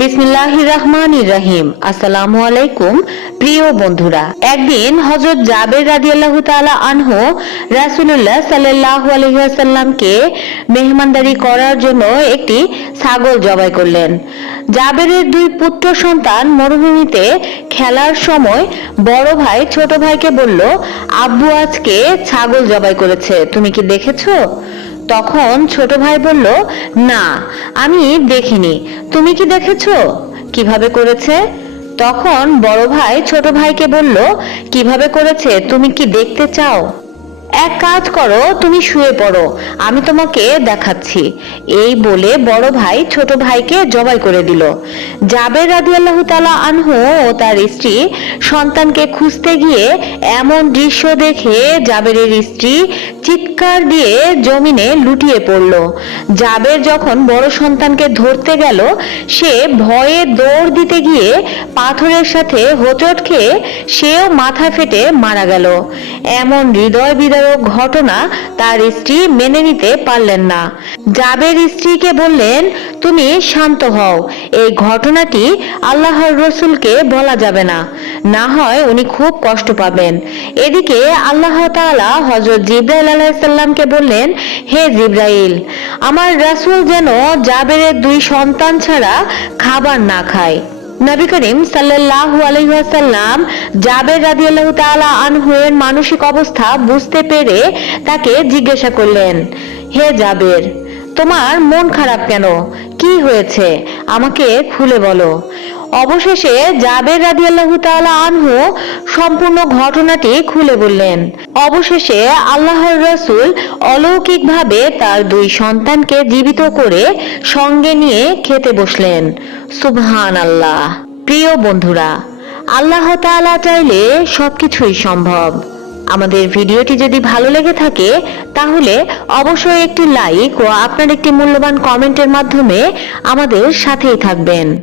বিসমিল্লাহ রহমান রাহিম আসসালামু আলাইকুম প্রিয় বন্ধুরা। একদিন হজরত জাবের রাদিয়াল্লাহু তাআলা আনহু রাসূলুল্লাহ সাল্লাল্লাহু আলাইহি ওয়াসাল্লামকে মেহমানদারি করার জন্য একটি ছাগল জবাই করলেন। জাবেরের দুই পুত্র সন্তান মরুভূমিতে খেলার সময় বড় ভাই ছোট ভাইকে বলল, আব্বু আজকে ছাগল জবাই করেছে, তুমি কি দেখেছ? তখন ছোট ভাই বলল, না, আমি দেখিনি। তুমি কি দেখেছ? কীভাবে করেছে? তখন বড় ভাই ছোট ভাইকে বলল, কীভাবে করেছে? তুমি কি দেখতে চাও? এক কাজ করো, তুমি শুয়ে পড়ো, আমি তোমাকে দেখাচ্ছি। এই বলে বড় ভাই ছোট ভাইকে জবাই করে দিল। জাবের রাদিয়াল্লাহু তাআলা আনহু ও তার স্ত্রী সন্তানকে খুঁজতে গিয়ে এমন দৃশ্য দেখে জাবেরের স্ত্রী চিৎকার দিয়ে জমিনে লুটিয়ে পড়ল। জাবের যখন বড় সন্তানকে ধরতে গেল, সে ভয়ে দৌড় দিতে গিয়ে পাথরের সাথে হোঁচট খেয়ে সেও মাথা ফেটে মারা গেল। এমন হৃদয় বিদারক ঘটনা তার স্ত্রী মেনে নিতে পারলেন না। জাবের স্ত্রীকে বললেন, তুমি শান্ত হও। এই ঘটনাটি আল্লাহর রসুলকে বলা যাবে না। না হয় উনি খুব কষ্ট পাবেন। এদিকে আল্লাহ তাআলা হযরত জিব্রাইল আলাইহিসসালামকে বললেন, হে জিব্রাইল, আমার রাসূল যেন জাবেরের দুই সন্তান ছাড়া খাবার না খায়। নবী করিম সাল্লাল্লাহু আলহাসাল্লাম জাবের রাজি আল্লাহ তালা আনহুয়ের মানসিক অবস্থা বুঝতে পেরে তাকে জিজ্ঞাসা করলেন, হে জাবের, তোমার মন খারাপ কেন? কি হয়েছে? আমাকে খুলে বলো। অবশেষে জাবের রাদিয়াল্লাহু তাআলা আনহু সম্পূর্ণ ঘটনাটি খুলে বললেন। অবশেষে আল্লাহর রাসূল অলৌকিকভাবে তার দুই সন্তানকে জীবিত করে সঙ্গে নিয়ে খেতে বসলেন। সুবহান আল্লাহ প্রিয় বন্ধুরা, আল্লাহ তাআলা চাইলে সবকিছুই সম্ভব। আমাদের ভিডিওটি যদি ভালো লেগে থাকে, তাহলে অবশ্যই একটি লাইক ও আপনার একটি মূল্যবান কমেন্টের মাধ্যমে আমাদের সাথেই থাকবেন।